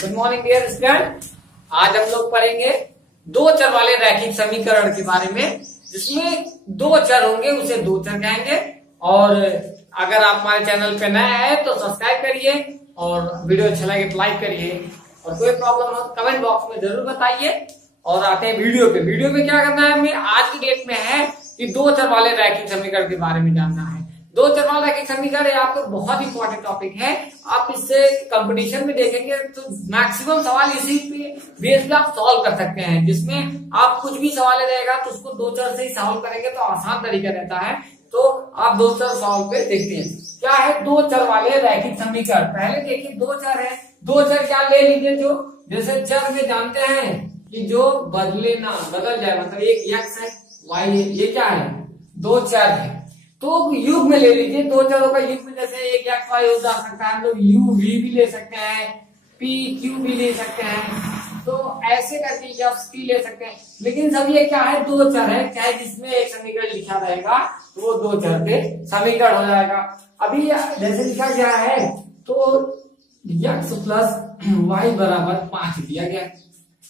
Good morning dear student. आज हम लोग पढ़ेंगे दो चर वाले रैखिक समीकरण के बारे में, जिसमें दो चर होंगे उसे दो चर कहेंगे। और अगर आप हमारे चैनल पे नए आए तो सब्सक्राइब करिए और वीडियो अच्छा लगे तो लाइक करिए, और कोई प्रॉब्लम हो तो कमेंट बॉक्स में जरूर बताइए। और आते हैं वीडियो पे। वीडियो में क्या करना है हमें आज की डेट में है कि दो चर वाले रैखिक समीकरण के बारे में जानना है। दो चर वाला रैखिक समीकरण ये आपको बहुत इंपॉर्टेंट टॉपिक है। आप इससे कंपटीशन में देखेंगे तो मैक्सिमम सवाल इसी पे बेस पे आप सॉल्व कर सकते हैं, जिसमें आप कुछ भी सवाल रहेगा तो उसको दो चर से ही सॉल्व करेंगे तो आसान तरीका रहता है। तो आप दो चर सॉल्व पे देखते हैं क्या है दो चर वाले रैखिक समीकरण। पहले देखिए दो चर है, दो चर क्या ले लीजिए, जो जैसे चर में जानते हैं कि जो बदल जाए, मतलब एक एक्स है वाई है, ये क्या है दो चर है तो युग में ले लीजिए। दो चरों का युग में जैसे एक एक्स वाई हो जा सकता है, हम लोग यू वी भी ले सकते हैं, पी क्यू भी ले सकते हैं, तो ऐसे करके एफ टी ले सकते हैं। लेकिन सब ये क्या है दो चर है, चाहे जिसमें एक समीकरण लिखा रहेगा तो वो दो चर के समीकरण हो जाएगा। अभी जैसे लिखा गया है तो एक्स प्लस वाई बराबर 5 दिया गया,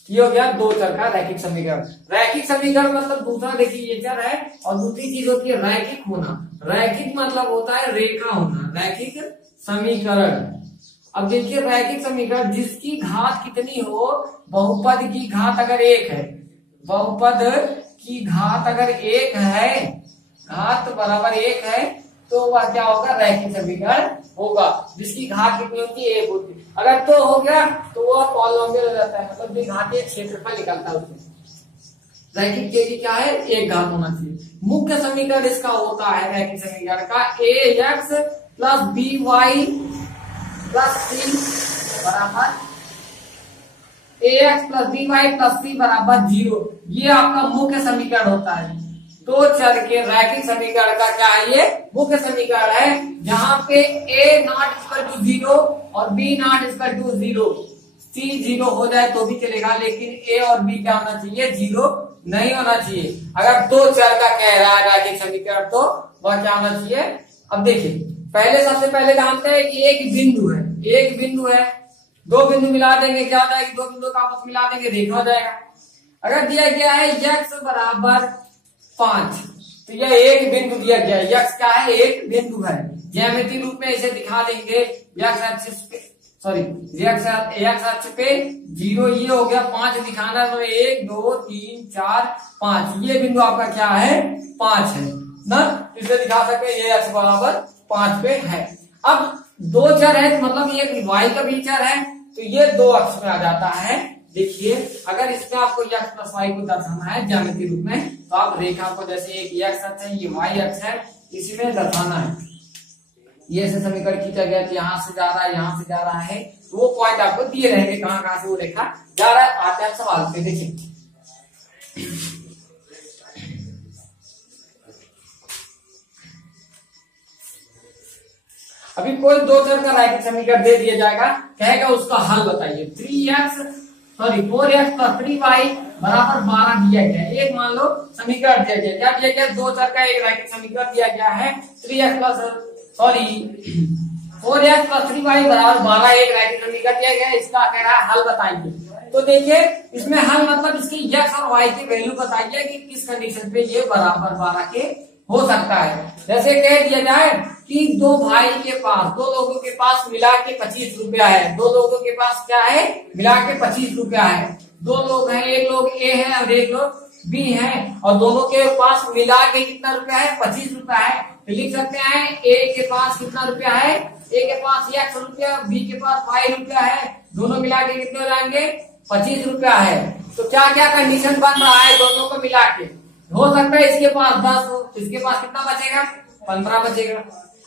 ये हो गया दो चर का रैखिक समीकरण। रैखिक समीकरण मतलब दूसरा देखिए ये चर है, और दूसरी चीज होती है रैखिक होना। रैखिक मतलब होता है रेखा होना, रैखिक समीकरण। अब देखिए रैखिक समीकरण जिसकी घात कितनी हो, बहुपद की घात अगर एक है, बहुपद की घात अगर एक है, घात बराबर एक है, तो वह क्या होगा रैखिक समीकरण होगा। जिसकी घात कितनी होती है एक होती है। अगर तो हो गया तो वह पॉलिनोमियल हो जाता है, मतलब जो घातीय क्षेत्रफल निकलता है उसमें। रैखिक के लिए क्या है एक घात होना चाहिए। मुख्य समीकरण इसका होता है रैखिक समीकरण का A X plus B Y plus C बराबर A X plus B Y plus C बराबर 0। ये आपका मुख्य समीकरण होता है। दो चर के रैखिक समीकरण का क्या है ये मुख्य समीकरण है, जहां पे a नॉट इक्वल टू 0 और b not equal to 0, c 0 हो जाए तो भी चलेगा, लेकिन a और b क्या होना चाहिए 0 नहीं होना चाहिए। अगर दो चर का कह रहा है रैखिक समीकरण तो वह क्या होना चाहिए। अब देखिए पहले सबसे पहले जानते हैं कि एक बिंदु है, दो बिंदु मिला देंगे क्या हो जाएगी, दो बिंदु का आपस मिला देंगे रेखा हो जाएगा। अगर दिया गया है x बराबर 5, तो यह एक बिंदु दिया गया है। यक्स क्या है एक बिंदु है। ज्यामितीय रूप में इसे दिखा देंगे यक्स अक्ष पे, सॉरी यक्स अक्ष पे 0 ये हो गया, 5 दिखाना तो 1 2 3 4 5, ये बिंदु आपका क्या है 5 है ना, इसे दिखा सकते हैं ये एक्स बराबर 5 पे है। अब दो चर है मतलब ये वाई का भी चर है, तो ये दो अक्ष में आ जाता है। देखिए अगर इसमें आपको x प्लस वाई को दर्शाना है ज्यामितीय रूप में, तो आप रेखा को जैसे एक x अक्ष है ये y अक्ष है, इसी में दर्शाना है। ये से समीकरण खींचा गया तो यहाँ से जा रहा है, यहाँ से जा रहा है, तो वो पॉइंट आपको दिए रहेंगे कहाँ कहाँ से वो रेखा जा रहा है। आते हैं सवाल पे। देखिए अभी कोई दो चर का रैखिक समीकरण दे दिया जाएगा, कहेगा उसका हल बताइए। 4x प्लस 3y बराबर 12 दिया गया है। एक मान लो समीकरण दिया गया, क्या दिया गया दो चर का एक रैखिक समीकरण दिया गया है। 4x प्लस 3y बराबर 12 एक रैखिक समीकरण दिया गया है, इसका कह रहा है हल बताइए। तो देखिए इसमें हल मतलब इसकी x और y की वैल्यू बताइए कि किस कंडीशन पे ये बराबर 12 के हो सकता है। जैसे कह दिया जाए कि दो भाई के पास, दो लोगों के पास मिला के 25 रुपया है, दो लोगों के पास क्या है मिला के 25 रुपया है। दो लोग हैं, एक लोग ए है और एक लोग बी है, और दोनों के पास मिला के कितना रुपया है 25 रुपया है। तो लिख सकते हैं ए के पास कितना रुपया है, ए के पास x रुपया, बी के पास y रुपया है, दोनों मिला के कितने हो जाएंगे 25 रुपया है। तो क्या क्या कंडीशन बन रहा है दोनों को मिला के, हो सकता है इसके पास 10 हो, इसके पास कितना बचेगा 15 बचेगा।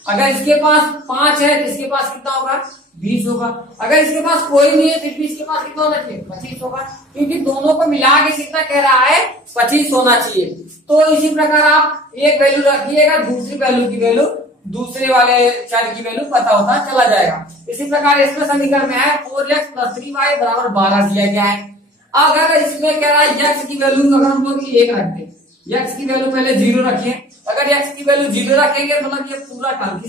अगर इसके पास 5 है तो इसके पास कितना होगा 20 होगा। अगर इसके पास कोई नहीं है फिर भी इसके पास कितना होना चाहिए 25 होगा, क्योंकि दोनों को मिला के कितना कह रहा है 25 होना चाहिए। तो इसी प्रकार आप एक वैल्यू रखिएगा, दूसरी वैल्यू की वैल्यू दूसरे वाले चर की वैल्यू पता होता चला जाएगा। इसी प्रकार इसमें समीकरण में है 4x प्लस 3y बराबर 12 दिया गया है। अगर इसमें कह रहा है x की वैल्यू अगर हम लोग 1 रखते, x की वैल्यू पहले 0 रखिए। अगर x की वैल्यू 0 रखेंगे मतलब ये पूरा टर्म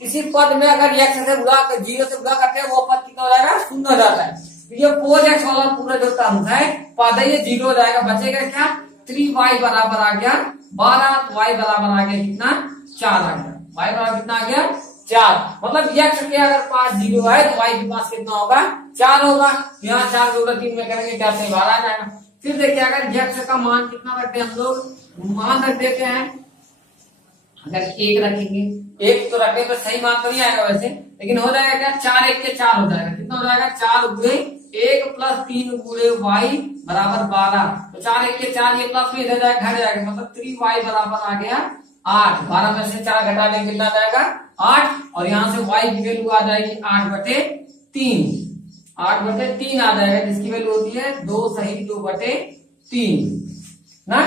किसी पद में अगर x से गुणा 0 से गुणा करते हैं वो पद कितना हो जाएगा 0 हो जाता है। ये 4x वाला पूरा जो टर्म है पद है ये 0 हो जाएगा, बचेगा क्या 3y बराबर आ गया 12, y बराबर आ गया कितना 4 आ गया, y बराबर कितना आ गया 4। मतलब x के अगर पास 0 है तो y के पास कितना होगा 4 होगा। यहाँ 4 को 3 में करेंगे 4 से 12 आ जाएगा। फिर देखिए अगर x का मान कितना रखते हैं हम लोग, मान रख देते हैं, अगर 1 रखेंगे, 1 तो रखने पर सही मान तो नहीं आएगा वैसे, लेकिन हो जाएगा क्या 4 1 के 4 हो जाएगा, कितना हो जाएगा 4 गुणे 1 प्लस 3 गुणे y बराबर 12, तो 4 1 के 4 ये प्लस में इधर जाएगा घट जाएगा, मतलब 3y बराबर आ गया 8। 12 में से 4 घटा देंगे कितना जाएगा 8, और यहाँ से y की वैल्यू आ जाएगी 8/3, 8/3 आ जाएगा, जिसकी वैल्यू होती है 2 सही 2/3 ना।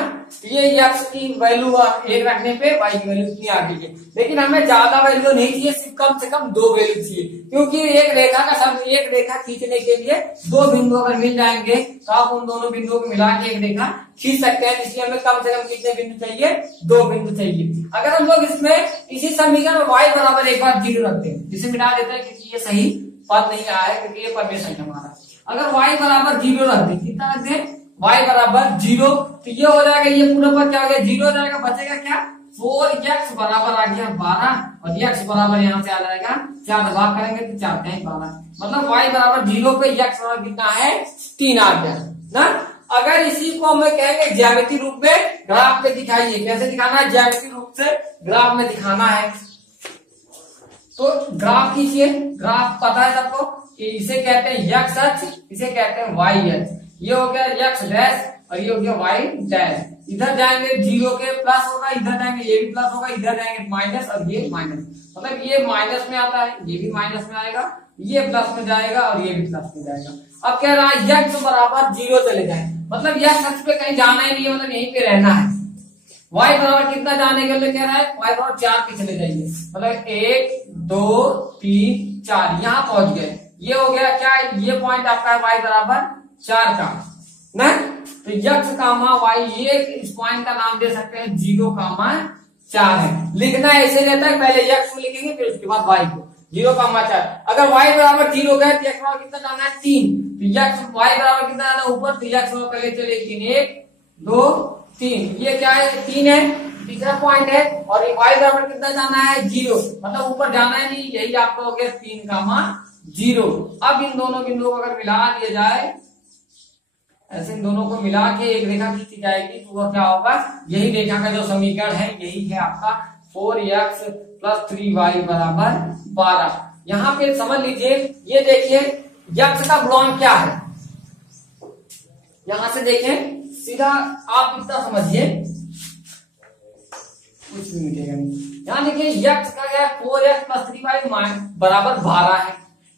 ये x की वैल्यू 1 रखने पे y की वैल्यू इतनी आ गई है, लेकिन हमें ज्यादा वैल्यू नहीं चाहिए, सिर्फ कम से कम 2 वैल्यू चाहिए, क्योंकि एक रेखा खींचने के लिए 2 बिंदु अगर मिल जाएंगे तो आप उन दोनों बिंदुओं को मिला के एक रेखा खींच सकते हैं। इसलिए हमें कम से कम कितने बिंदु चाहिए 2 बिंदु चाहिए। अगर हम लोग इसमें इसी समीकरण में y बराबर एक बार 0 रखते हैं, जिसे मिटा देते हैं क्योंकि ये सही पद नहीं आया है, क्योंकि ये परमेय संख्या हमारा। अगर y बराबर 0 रख दें, कितना रख दें y बराबर 0, तो ये हो जाएगा, ये पूरा पर क्या हो गया 0 हो जाएगा, बचेगा क्या 4x बराबर आ गया 12, और x बराबर यहाँ से आ जाएगा 4, भाग करेंगे तो 4 का 12, मतलब y बराबर 0 पे x बराबर कितना है 3 आ गया ना। अगर इसी को हमें कहेंगे ज्यामितीय रूप में ग्राफ पे दिखाइए, कैसे दिखाना है, ज्यामितीय रूप से ग्राफ में दिखाना है, तो ग्राफ खींचिए। ग्राफ पता है सबको, इसे कहते हैं x अक्ष, इसे कहते हैं y अक्ष। ये हो गया x डैश और ये हो गया y डैश। इधर जाएंगे 0 के प्लस होगा, इधर जाएंगे ये भी प्लस होगा, इधर जाएंगे माइनस और ये माइनस, मतलब ये माइनस में आता है, ये भी माइनस में आएगा, ये प्लस में जाएगा और ये भी प्लस में जाएगा। अब कह रहा है x बराबर 0 चले जाए, मतलब x अक्ष पे कहीं जाना ही नहीं है, मतलब यहीं पे रहना है। y बराबर कितना जाने के लिए कह रहा है, y बराबर 4 पे चले जाइए, मतलब 1 2 3 4 यहाँ पहुंच गए। ये हो गया क्या, ये पॉइंट आपका है y बराबर 4 का ना, तो x कामा y, ये इस पॉइंट का नाम दे सकते हैं 0 कामा 4 है। लिखना ऐसे रहता है, पहले x को लिखेंगे फिर उसके बाद y को, 0 कामा 4। अगर y बराबर 3 हो गया तो x बराबर कितना जाना है 3, तो y बराबर कितना जाना है ऊपर, तो x बराबर पहले चले 3 1 2 3, ये क्या है 3 है, तीसरा पॉइंट है, और y बराबर कितना जाना है 0, मतलब ऊपर जाना है नहीं, यही आपका हो गया 3 कामा 0। अब इन दोनों बिंदुओं को अगर मिला दिया जाए, ऐसे इन दोनों को मिला के एक रेखा खींची जाएगी, तो वह क्या होगा, यही रेखा का जो समीकरण है यही है आपका 4x प्लस 3y बराबर 12। यहाँ पे समझ लीजिए, ये देखिए x का गुणांक क्या है, यहां से देखें सीधा आप इतना समझिए, कुछ भी मिलेगा नहीं। यहाँ देखिए x का क्या है 4x प्लस 3y बराबर 12 है।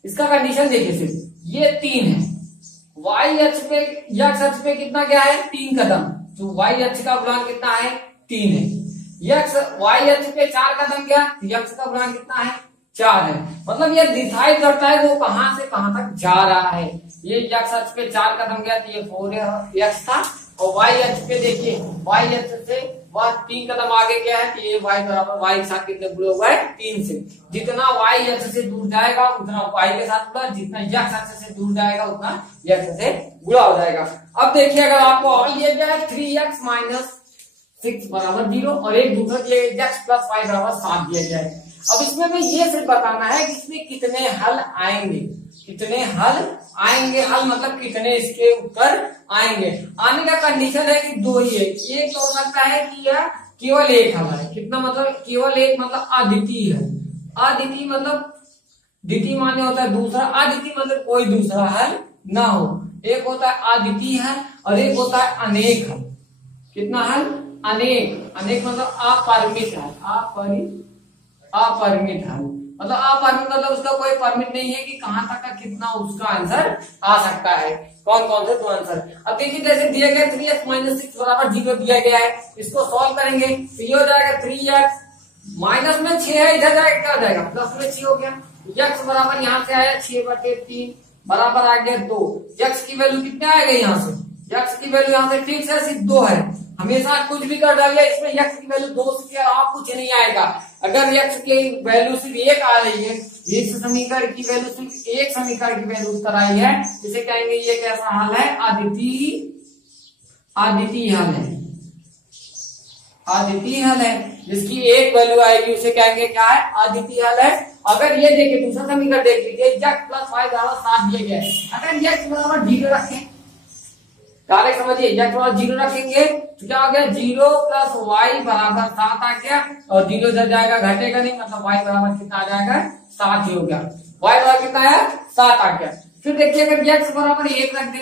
इसका कंडीशन देखिए, सिर्फ ये 3 है, y अक्ष पे x अक्ष पे कितना क्या है 3 कदम, तो y अक्ष का गुणांक कितना है 3 है। y अक्ष पे 4 कदम गया, x का गुणांक कितना है 4 है, मतलब ये दिखाई करता है वो कहां से कहां तक जा रहा है। ये x अक्ष पे 4 कदम गया तो ये 4x था, और y अक्ष पे देखिए y अक्ष से वह 3 कदम आगे गया है, तो ये y बराबर y के साथ कितने जुड़े हुआ है 3 से। जितना y अक्ष से दूर जाएगा उतना y के साथ जुड़ा, जितना x अक्ष से दूर जाएगा उतना x से जुड़ा हो जाएगा। अब देखिए अगर आपको और लिया गया है 3x माइनस 6 बराबर 0, और एक दूसरा दिया x प्लस 5 बराबर 7 दिया गया है। अब इसमें हमें ये सिर्फ बताना है कि इसमें कितने हल आएंगे, कितने हल आएंगे, हल मतलब कितने इसके उत्तर आएंगे। आने का कंडीशन है कि 2 ही है, एक हो सकता है कि यह केवल एक हल है, कितना मतलब केवल एक, मतलब अद्वितीय है। अद्वितीय मतलब द्वितीय मान्य होता है दूसरा, अद्वितीय मतलब कोई दूसरा हल ना हो। एक होता है अद्वितीय हल और एक होता है अनेक हल। कितना हल, अनेक, अनेक मतलब अपरिमित हल, अपरिमित हल मतलब अपरिमित मतलब उसका कोई परमिट नहीं है कि कहां तक का कितना उसका आंसर आ सकता है, कौन कौन से 2 आंसर। अब देखिए जैसे दिया गया 3x माइनस 6 बराबर 0 दिया गया है, इसको सॉल्व करेंगे तो ये हो जाएगा 3x माइनस में 6 है, इधर जाएगा क्या हो जाएगा प्लस में 6 हो गया, x बराबर यहाँ से आया 6/3 बराबर आ गया 2। x की वैल्यू कितने आएगा यहाँ से, x की वैल्यू यहाँ से ठीक से सिर्फ 2 है, हमेशा कुछ भी कर डालिए इसमें x की वैल्यू 2 से अलावा कुछ नहीं आएगा। अगर x की वैल्यू सिर्फ एक आ रही है, इस समीकरण की वैल्यू सिर्फ एक समीकरण की वैल्यू उत्तर आई है, इसे कहेंगे ये कैसा हल है, अद्वितीय हल है। अद्वितीय हल है, जिसकी एक वैल्यू आएगी उसे कहेंगे क्या है, अद्वितीय हल है। अगर ये देखिए दूसरा समीकरण देख लीजिए, x प्लस वाई बराबर 7 दिए गए, अगर x बराबर 0 रखें, डायरेक्ट समझिए x बराबर 0 रखेंगे तो क्या हो गया, 0 प्लस वाई बराबर 7 आ गया, और 0 जब जाएगा घटेगा नहीं, मतलब y बराबर कितना आ जाएगा, 7 ही हो गया। y बराबर कितना है, 7 आ गया। फिर देखिए अगर x बराबर 1 रख दे,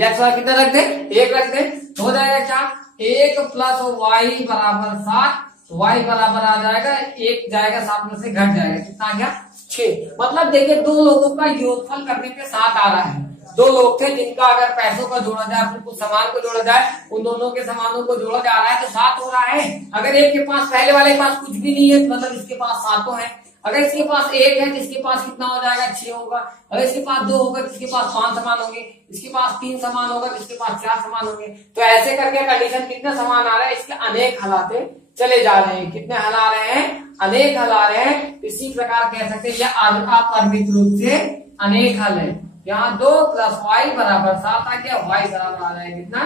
x बराबर कितना रख दे, 1 रख दे, तो हो जाएगा क्या, 1 प्लस वाई बराबर 7, y बराबर आ जाएगा, 1 जाएगा 7 में से घट जाएगा, कितना आ गया, 6। मतलब देखिए दो लोगों का योगफल करने पे 7 आ रहा है। दो लोग थे जिनका अगर पैसों को जोड़ा जाए, फिर कुछ सामान को जोड़ा जाए, उन दोनों के सामानों को जोड़ा जा रहा है तो 7 हो रहा है। अगर एक के पास, पहले वाले के पास कुछ भी नहीं है, मतलब इसके पास 7 है। अगर इसके पास 1 है तो इसके पास कितना हो जाएगा, 6 होगा। अगर इसके पास 2 होगा तो इसके पास 5 सामान होंगे, इसके पास 3 सामान होगा तो इसके पास 4 सामान होंगे। तो ऐसे करके कंडीशन कितने सामान आ रहे हैं, इसके अनेक हल आते चले जा रहे हैं। कितने हल आ रहे हैं, अनेक हल आ रहे हैं। इसी प्रकार कह सकते हैं यह अपरिमित रूप से अनेक हल है। यहाँ 2 प्लस वाई बराबर 7 आ गया, वाई बराबर आ रहा है कितना,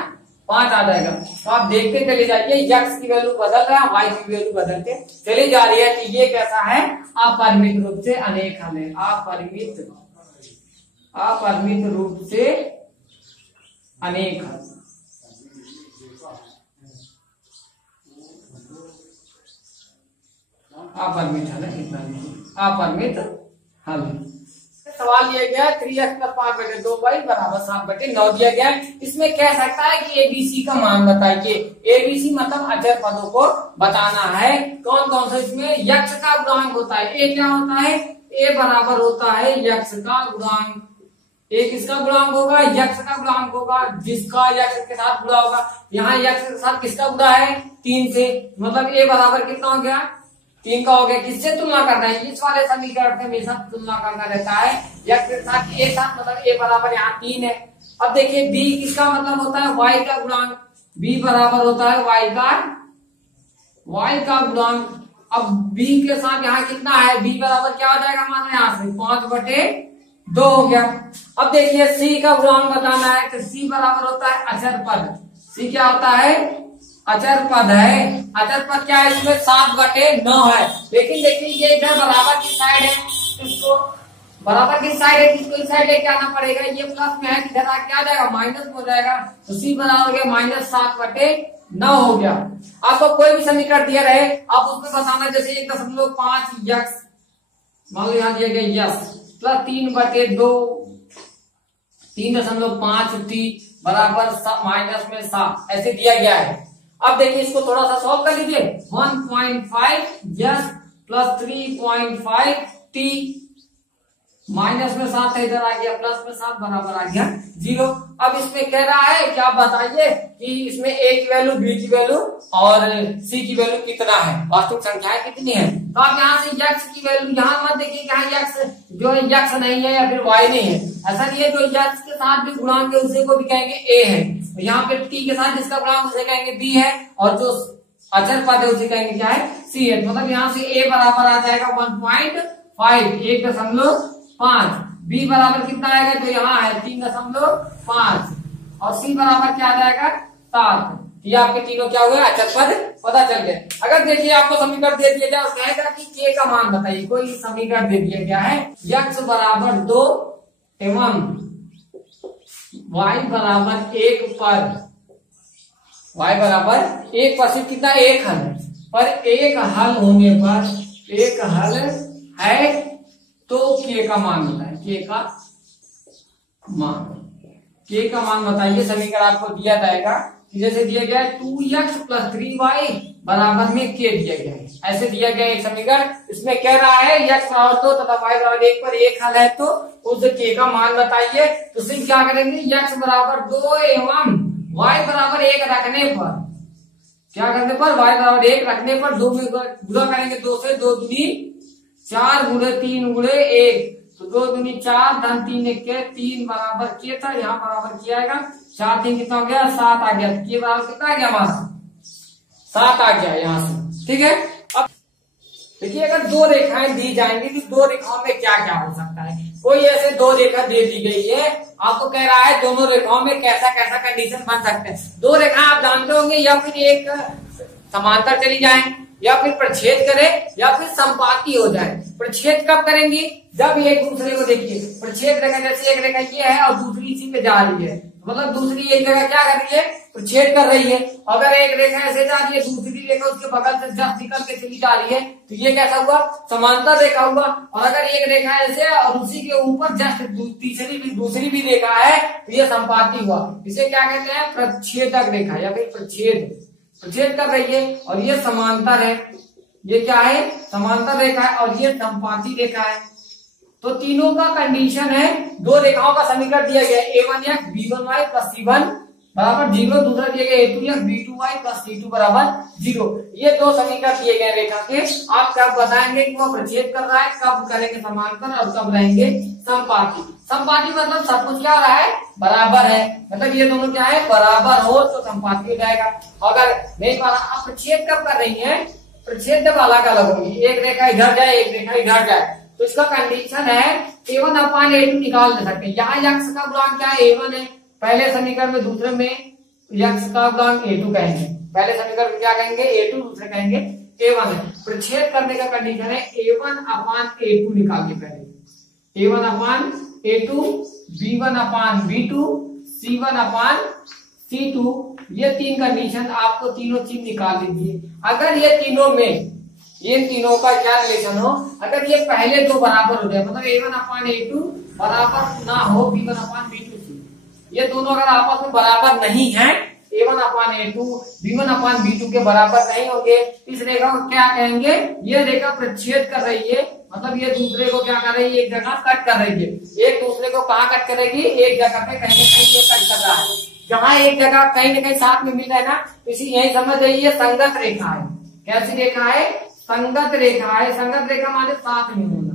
5 आ जाएगा। तो आप देखते चले जाइए, x की वैल्यू बदल रहा है, y की वैल्यू बदलते चली जा रही है कि ये कैसा है, अपरिमित रूप से अनेक हल है। अपरिमित रूप से अनेक हल, अपरिमित हल है, इतना अपरिमित हल है। सवाल दिया गया 3x प्लस 5/2y बराबर 7/9 दिया गया। इसमें कह सकता है कि एबीसी का मान बताइए। एबीसी मतलब अचर पदों को बताना है। कौन कौन सा, इसमें यक्ष का गुणांक होता है। ए क्या होता है, ए बराबर होता है यक्ष का गुणांक। ए किसका गुणांक होगा, यक्ष का गुणांक होगा, जिसका यक्ष के साथ गुणा होगा। यहाँ यक्ष के साथ किसका गुणा है, 3 से, मतलब ए बराबर कितना हो गया, 3 का हो गया। किससे तुलना करना है, इस वाले समीकरण से हमेशा तुलना करना रहता है x के साथ, ए साथ, मतलब a बराबर यहाँ 3 है। अब देखिए b किसका मतलब होता है, y का गुणांक। b बराबर होता है y का गुणांक। अब b के साथ यहाँ कितना है, b बराबर क्या हो जाएगा हमारा, यहाँ से 5/2 हो गया। अब देखिए c का गुणांक बताना है, तो c बराबर होता है अचर पद। c क्या होता है, अचर पद है। अचर पद क्या है, इसमें 7/9 है। लेकिन देखिए ये इधर बराबर की साइड है, इसको बराबर की साइड है, इसको इस साइड लेके आना पड़ेगा। ये प्लस में है, इधर आके आ जाएगा माइनस में हो जाएगा, तो c बराबर हो गया -7/9 हो गया। आपको कोई भी समीकरण दिया रहे, आप उसमें बताना, जैसे 1.5 x मान लो यहाँ दिया गया यस प्लस 3/2 3.5 t बराबर माइनस में 7 ऐसे दिया गया है। अब देखिए इसको थोड़ा सा सॉल्व कर लीजिए। 1.5 यस प्लस 3.5 t माइनस में 7 इधर आ गया, प्लस में 7 बराबर आ गया 0। अब इसमें कह रहा है कि आप बताइए कि इसमें a की वैल्यू, b की वैल्यू और c की वैल्यू कितना है, वास्तविक संख्याएं कितनी है। तो आप यहाँ से x की वैल्यू, यहाँ मत देखिए कि यहाँ x जो है x नहीं है या फिर y नहीं है, ऐसा नहीं है। जो x के साथ भी गुणांक है उसे को भी कहेंगे a है। तो यहाँ पे t के साथ जिसका गुणांक उसे कहेंगे b है, और जो अचर पद है उसे कहेंगे क्या है, c है। मतलब यहाँ से a बराबर आ जाएगा 1.5 b बराबर कितना आएगा, जो यहाँ है 3.5 और c बराबर क्या आ जाएगा 7। ये आपके तीनों क्या हुए, अचर पद पता चल गए। अगर देखिए आपको समीकरण दे दिया जाए, कहेगा कि k का मान बताइए। कोई समीकरण दे दिया गया है, x बराबर 2 एवं y बराबर 1 पर, y बराबर 1 पर सिर्फ कितना, एक हल पर, एक हल होने पर, एक हल है तो k का मान बताइए। k का मान बताइए। समीकरण आपको दिया जाएगा कि जैसे दिया गया है 2x प्लस 3y बराबर में k दिया गया है, ऐसे दिया गया एक समीकरण। इसमें कह रहा है x बराबर 2 तथा y बराबर 1 पर एक हल है तो उस k का मान बताइए। तो सिर्फ क्या करेंगे, x बराबर 2 एवं y बराबर 1 रखने पर, क्या करने पर, y बराबर 1 रखने पर 2 में गुणा करेंगे, 2 से 2 दूनी 4 गुणे 3 गुणे 1, तो 2 दूनी 4 धन 3 1 के 3 बराबर के था, यहाँ बराबर किया आएगा 4 3 कितना हो गया, 7 आ गया। के बराबर कितना आ गया हमारा, 7 आ गया यहाँ से, ठीक है। देखिए अगर दो रेखाएं दी जाएंगी तो दो रेखाओं में क्या क्या हो सकता है। कोई ऐसे दो रेखा दे दी गई है, आपको कह रहा है दोनों रेखाओं में कैसा कैसा कंडीशन बन सकते हैं। दो रेखाएं आप जानते होंगे, या फिर एक समांतर चली जाए, या फिर प्रच्छेद करे, या फिर संपाती हो जाए। प्रच्छेद कब करेंगी, जब एक दूसरे को देखिए प्रच्छेद रेखा, जैसे एक रेखा ये है और दूसरी इसी पे जा रही है, मतलब दूसरी एक जगह क्या कर रही है, प्रच्छेद कर रही है। अगर एक रेखा ऐसे जा रही है, दूसरी रेखा उसके बगल से जस्ट निकल के चली जा रही है, तो ये कैसा हुआ, समांतर रेखा हुआ। और अगर एक रेखा ऐसे और उसी के ऊपर जस्ट दूसरी भी रेखा है, तो ये संपाती हुआ। इसे क्या कहते हैं, प्रच्छेदक रेखा या फिर प्रच्छेद कर रही है, और ये समांतर है। ये क्या है, समांतर रेखा है, और ये संपाती रेखा है। तो तीनों का कंडीशन है, दो रेखाओं का समीकरण दिया गया है, a1x b1y प्लस c1 बराबर 0, दूसरा दिया गया a2x b2y प्लस c2 बराबर 0। ये दो समीकरण दिए गए रेखा के। आप कब बताएंगे कि वो प्रच्छेद कर रहा है, कब करेंगे समांतर, और कब रहेंगे संपाती। संपाती मतलब सब कुछ क्या हो रहा है, बराबर है, मतलब ये दोनों क्या है, बराबर हो तो संपाती हो जाएगा। अगर नहीं आप प्रच्छेद कब कर रही है, प्रच्छेद जब अलग अलग होगी, एक रेखा इधर जाए एक रेखा इधर जाए, तो इसका कंडीशन है a1 अपान a2 निकाल दे सकते हैं। यहाँ यक्ष का गुणांक क्या है, a1 है, पहले समीकरण में, दूसरे में यक्ष का गुणांक a2 कहेंगे। पहले समीकरण में क्या कहेंगे, a2, दूसरे कहेंगे a1 है। प्रच्छेद करने का कंडीशन है a1 अपान a2 निकाल के, पहले a1 अपान a2, b1 अपान b2, c1 अपान c2। ये तीन कंडीशन आपको तीनों चीज निकाल लीजिए। अगर ये तीनों में, ये तीनों का क्या रिलेशन हो, अगर ये पहले दो बराबर हो जाए, मतलब a1 अपान a2 बराबर ना हो b1 अपान b2 से, ये दोनों अगर आपस में बराबर नहीं है, a1 अपान a2 b1 अपान b2 के बराबर नहीं होंगे, इस रेखा को क्या कहेंगे, ये रेखा प्रच्छेद कर रही है, मतलब ये दूसरे को क्या कर रही है, एक जगह कट कर रही है। एक दूसरे को कहाँ कट करेगी, एक जगह पे कहीं ना कहीं ये कट कर रहा है। जहाँ एक जगह कहीं ना कहीं साथ में मिल रहा है ना, तो इसी यही समझ जाइए संगत रेखा है। कैसी रेखा है, संगत रेखा है। संगत रेखा माने साथ में होना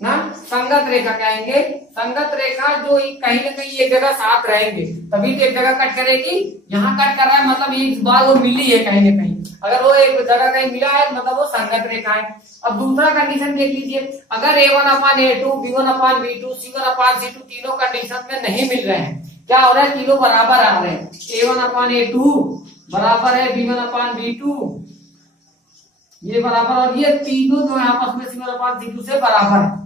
ना, संगत रेखा कहेंगे। संगत रेखा जो कहीं ना कहीं एक जगह साथ रहेंगे, तभी तो एक जगह कट करेगी। यहाँ कट कर रहा है मतलब एक बार वो मिली है कहीं ना कहीं, अगर वो एक जगह कहीं मिला है मतलब वो संगत रेखा है। अब दूसरा कंडीशन देख लीजिए, अगर a1 अपान a2, b1 अपान b2, c1 अपान c2 तीनों कंडीशन में नहीं मिल रहे हैं, क्या हो रहा है, तीनों बराबर आ रहे हैं। a1 अपान a2 बराबर है b1 अपान b2, ये बराबर, और ये तीनों जो है आपस में c1 अपान c2 से बराबर है।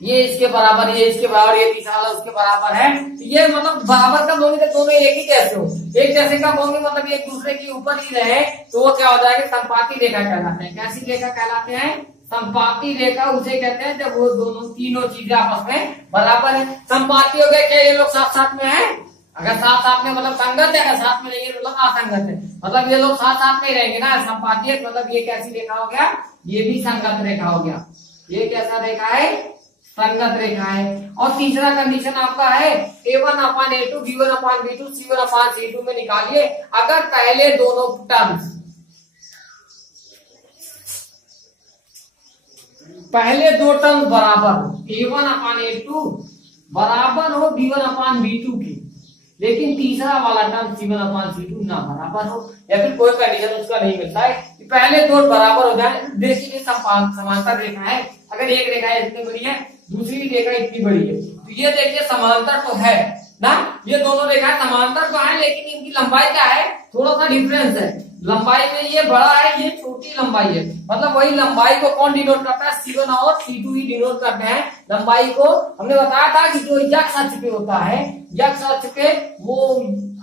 ये इसके बराबर, ये इसके बराबर, ये तीसरा वाला उसके बराबर है। ये मतलब बराबर कब होंगे, दोनों एक ही जैसे हो। एक जैसे कब होंगे, मतलब एक दूसरे के ऊपर ही रहे, तो वो क्या हो जाएगा, संपाती रेखा कहलाते हैं। कैसी रेखा कहलाते हैं, संपाती रेखा उसे कहते हैं जब वो दोनों तीनों चीजें आपस में बराबर है। संपाती हो गया क्या, ये लोग साथ साथ में है, अगर साथ साथ में मतलब संगत है, अगर साथ में नहीं है मतलब असंगत है, मतलब ये लोग साथ साथ में रहेंगे ना। संपाती है मतलब ये कैसी रेखा हो गया, ये भी संगत रेखा हो गया। ये कैसा रेखा है, संगत रेखा है। और तीसरा कंडीशन आपका है a1 अपान a2, b1 अपान b2, c1 अपान c2 में निकालिए, अगर पहले दोनों टर्म्स, पहले दो टर्म्स बराबर हो, a1 अपान a2 बराबर हो b1 अपान b2 के, लेकिन तीसरा वाला टर्म c1 अपान c2 ना बराबर हो, या फिर कोई कंडीशन उसका नहीं मिलता है, पहले दो बराबर हो जाए। देखिए समांतर रेखा है, अगर एक रेखा इतनी बड़ी है, दूसरी भी रेखा इतनी बड़ी है, तो ये देखिए समांतर तो है ना, ये दोनों रेखाएं समांतर तो है, लेकिन इनकी लंबाई क्या है, थोड़ा सा डिफरेंस है। लंबाई में ये बड़ा है, ये छोटी लंबाई है, मतलब वही लंबाई को कौन डिनोट करता है, c1 और c2 ही डिनोट करते हैं लंबाई को। हमने बताया था कि जो यक्ष अक्ष पे होता है, यक्ष अक्ष पे वो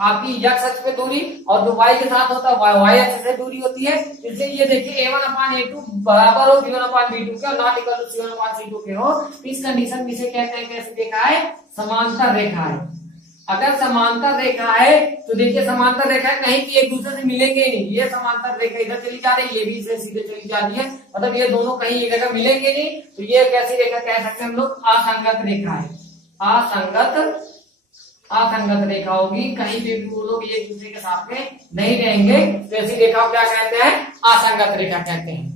आपकी यक्ष अक्ष पे दूरी, और जो y के साथ होता है y अक्ष से दूरी होती है। इसलिए ये देखिए a1 अपान a2 बराबर हो b1 अपान b2 के, not equal to c1 upon c2 के हो, इस कंडीशन में इसे कहते हैं कैसे रेखा है, समांतर रेखा है। अगर समांतर रेखा है तो देखिए समांतर रेखा कहीं की एक दूसरे से मिलेंगे नहीं, ये समांतर रेखा इधर चली जा रही है, ये भी इसे सीधे चली जा रही है, मतलब ये दोनों कहीं एक जगह मिलेंगे नहीं, तो ये कैसी रेखा कह सकते हैं हम लोग, असंगत रेखा है। असंगत रेखा होगी, कहीं पे भी वो लोग एक दूसरे के साथ में नहीं रहेंगे, तो ऐसी रेखा को क्या कहते हैं, असंगत रेखा कहते हैं।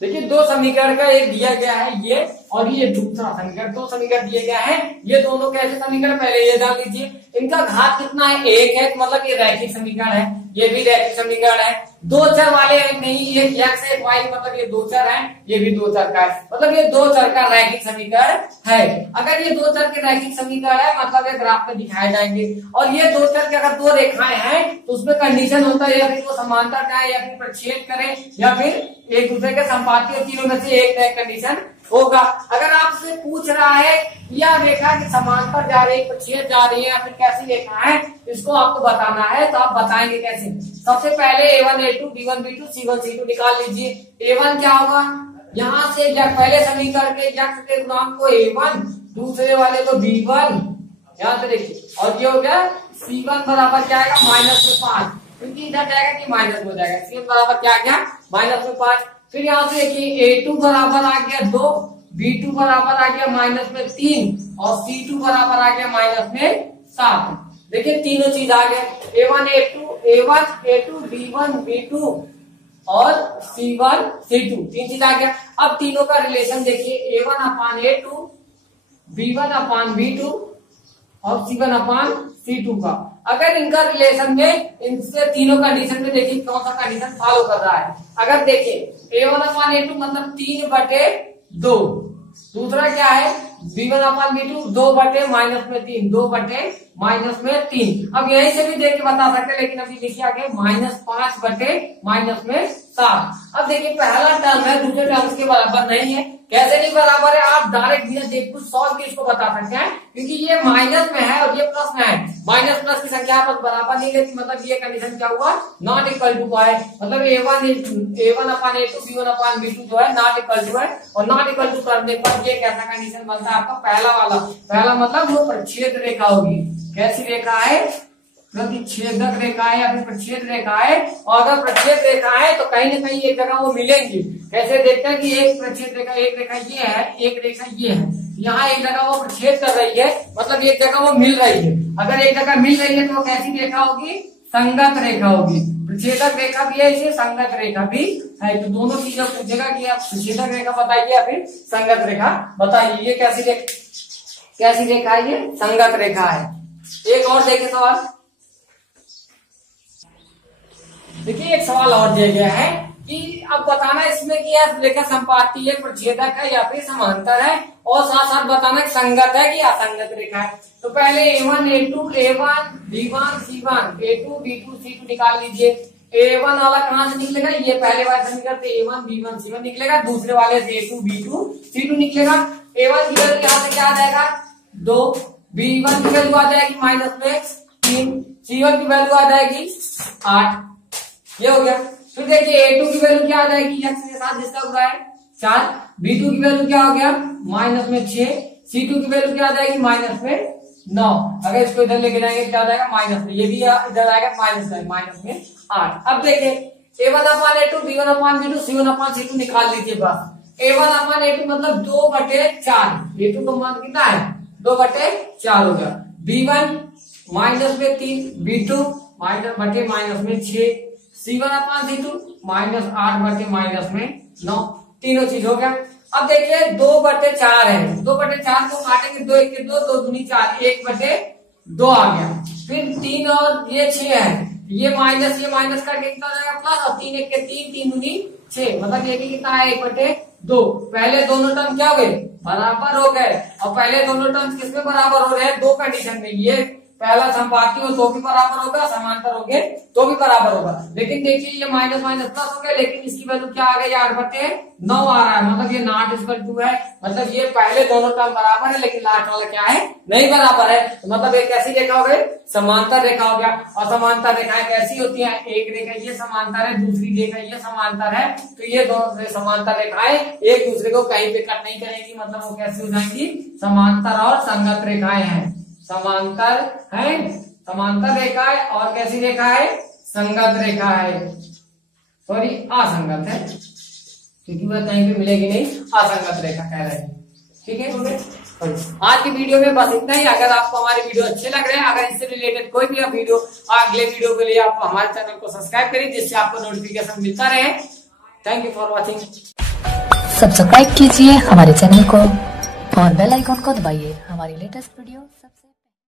देखिए दो समीकरण का एक दिया गया है ये, और ये दूसरा समीकरण, दो समीकरण दिए गए हैं। ये दोनों कैसे समीकरण, पहले ये जान लीजिए। इनका घात कितना है, एक है, मतलब ये रैखिक समीकरण है, ये भी रैखिक समीकरण है। दो चर वाले नहीं, ये x है y, मतलब ये दो चर है, ये भी दो चर का है, मतलब ये दो चर का रैखिक समीकरण है। अगर ये दो चर के रैखिक समीकरण है मतलब ये ग्राफ में दिखाए जाएंगे। और ये दो चर के अगर दो रेखाएं हैं तो उसमें कंडीशन होता है या फिर वो समांतर जाए या फिर प्रक्षेप करें या फिर एक दूसरे के संपाती, और तीनों में से एक कंडीशन होगा। अगर आपसे पूछ रहा है यह रेखा की समांतर जा रही है, प्रक्षेप जा रही है या फिर कैसी रेखा है, इसको आपको बताना है, तो आप बताएंगे कैसे। सबसे पहले A1 A2 B1 B2 C1 C2 निकाल लीजिए। A1 क्या होगा, यहाँ से पहले समीकरण के x के गुणांक को A1, दूसरे वाले को B1, यहाँ से देखिए, और ये हो गया C1 बराबर क्या आएगा, -5, क्योंकि इधर जाएगा कि माइनस हो जाएगा। C1 बराबर क्या आ गया, -5। फिर यहाँ से देखिए A2 बराबर आ गया 2, B2 बराबर आ गया -3 और C2 बराबर आ गया -7। देखिए तीनों चीज आ गया, A1 A2 B1 B2 और C1 C2, तीन चीज आ गया। अब तीनों का रिलेशन देखिए, A1/A2 B1/B2 और C1/C2 का। अगर इनका रिलेशन में इनसे तीनों कंडीशन में देखिए कौन सा कंडीशन फॉलो कर रहा है। अगर देखिए A1/A2 मतलब 3/2, दूसरा क्या है B1/B2 2/-3, 2/-3। अब यहीं से भी देख के बता सकते हैं, लेकिन अभी देखिए आगे -5/-7। अब देखिए पहला टर्म है, दूसरे टर्म के बराबर नहीं है। कैसे नहीं बराबर है, आप डायरेक्ट बिना देख कुछ सॉल्व के इसको बता सकते हैं, क्योंकि ये माइनस में है और ये प्लस में है। माइनस प्लस की संख्या आपस बराबर नहीं लेती, मतलब ये कंडीशन क्या हुआ, नॉट इक्वल टू है। मतलब A1/A2 B1/B2 जो है नॉट इक्वल टू है, और नॉट इक्वल टू करने पर ये कैसा कंडीशन बनता है आपका, पहला वाला। पहला मतलब वो प्रच्छेद रेखा होगी। कैसी रेखा है, प्रतिच्छेदक रेखा है या फिर प्रच्छेद रेखा है। और अगर प्रच्छेद रेखा है तो कहीं ना कहीं एक जगह वो मिलेंगी। कैसे देखते हैं कि एक प्रच्छेद रेखा, एक रेखा ये है, एक रेखा ये है, यहाँ एक जगह वो प्रच्छेद कर रही है, मतलब एक जगह वो मिल रही है। अगर एक जगह मिल रही है तो वो कैसी रेखा होगी, संगत रेखा होगी। प्रच्छेदक रेखा भी है इसे, संगत रेखा भी है। तो दोनों चीजें पूछेगा कि आप प्रच्छेदक रेखा बताइए या फिर संगत रेखा बताइए। ये कैसी रेखा है, ये संगत रेखा है। एक और देखे सवाल, देखिए एक सवाल और दिया गया है कि अब बताना इसमें कि यह रेखा संपाती है, प्रच्छेदक है या फिर समांतर है, और साथ साथ बताना संगत है कि असंगत रेखा है। तो पहले A1 A2 A1 B1 C1 A2 B2 C2 निकाल लीजिए। A1 वाला कहां से निकलेगा, ये पहले वाले समीकरण से A1 B1 C1 निकलेगा, दूसरे वाले से A2 B2 C2 निकलेगा। A1 की वैल्यू यहाँ से क्या आ जाएगा 2, B1 की वैल्यू आ जाएगी -3, C1 की वैल्यू आ जाएगी 8, ये हो गया। फिर देखिए A2 की वैल्यू क्या आ जाएगी, x के साथ जिसका हुआ है 4, B2 की वैल्यू क्या हो गया -6, C2 की वैल्यू क्या आ जाएगी -9। अगर इसको इधर लेके जाएंगे क्या आ जाएगा माइनस में, ये भी इधर आएगा -8। अब देखिए A1/A2 B1/B2 C1/C2 निकाल लीजिए बस। A1/A2 मतलब 2/4, A2 का मान कितना है 2/4 हो गया। B1 -3, B2 -6, C1/C2 -8/-9, तीनों चीज हो गया। अब देखिए 2/4 है, 2/4 को काटेंगे 2 1 2 2 दूनी 4, 1/2 आ गया। फिर 3 और ये 6 है, ये माइनस करके कितना हो जाएगा प्लस, और 3 1 के 3, 3 दूनी 6, मतलब ये भी कितना है 1/2। पहले दोनों टर्म क्या हो गए, बराबर हो गए। और पहले दोनों टर्म किसमें बराबर हो रहे हैं, दो कंडीशन में। ये पहला संपाती हो तो भी बराबर होगा, समांतर हो गए तो भी बराबर होगा। लेकिन देखिए ये माइनस प्लस हो गया, लेकिन इसकी वैल्यू क्या आ गई 8/9 आ रहा है, मतलब ये नॉट इक्वल टू है। मतलब ये पहले दोनों टर्म बराबर है लेकिन लास्ट वाला क्या है, नहीं बराबर है। तो मतलब एक कैसी रेखा हो गई, समांतर रेखा हो गया। और समांतर रेखाएं कैसी होती है, एक रेखा ये समांतर है, दूसरी रेखा ये समांतर है, तो ये दोनों समांतर रेखाएं एक दूसरे को कहीं पे कट नहीं करेंगी, मतलब वो कैसी हो जाएंगी, समांतर और संगत रेखाएं हैं। समांतर है, समांतर रेखा है, और कैसी रेखा है, संगत रेखा है, सॉरी असंगत है, क्योंकि वह कहीं पे मिलेगी नहीं, असंगत रेखा कह रहे हैं। ठीक है, आज की वीडियो में बस इतना ही। अगर आपको हमारे वीडियो अच्छे लग रहे हैं, अगर इससे रिलेटेड कोई भी वीडियो, अगले वीडियो के लिए आप हमारे चैनल को सब्सक्राइब करें, जिससे आपको नोटिफिकेशन मिलता रहे। Thank you for watching. Subscribe कीजिए हमारे चैनल को और बेल आइकॉन को दबाइए हमारी लेटेस्ट वीडियो सबसे